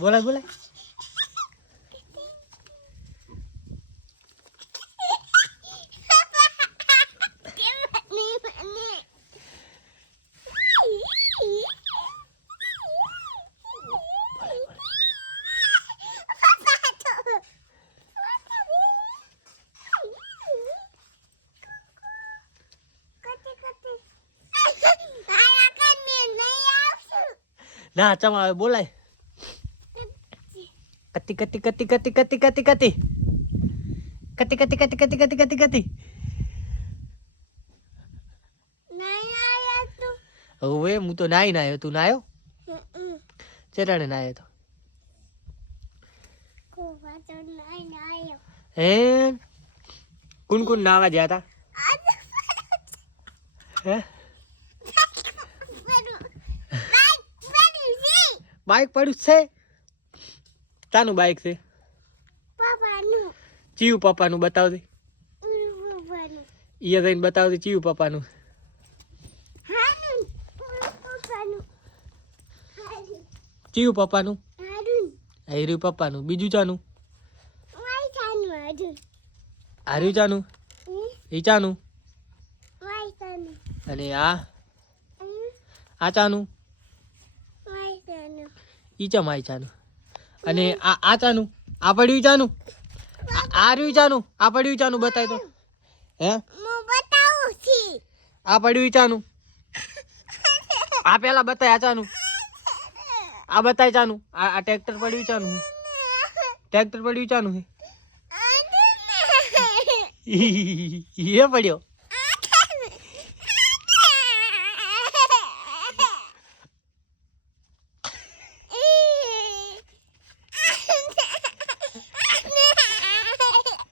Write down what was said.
બોલાય બોલાય. ના ચમ આવે બોલાય. કતી કતી કતી કતી કતી કતી કતી કતી કતી કતી કતી કતી કતી કતી. હવે હું તો નાઈ નાયો. તું નાયો? ચેરાણે નાયો તો? હે કોણ કોણ નાવા ગયા હતા? હે બાઈક પડ્યું છે? તાનું બાઈક છે? ચિયું પપ્પાનું બતાવતી. ઈ જઈને બતાવતી ચિયું પપ્પાનું. ચિયું પપ્પાનું? હીરું પપ્પાનું. બીજું ચાનું? હાર્યું ચાનું? ઈ ચાનું? અને આ ચાનું? ઈ ચમ આઈ ચાનું? અને આ ચાનું? આ પડ્યું ચાનું? આ રહ્યું ચાનું? આ પડ્યું ચાનું બતાય તો. હે આ પડ્યું ચાનું? આ પેલા બતાય આ ચાનું? આ બતાય ચાનું? આ ટ્રેક્ટર પડ્યું ચાનું? ટ્રેક્ટર પડ્યું ચાનું? એ પડ્યો.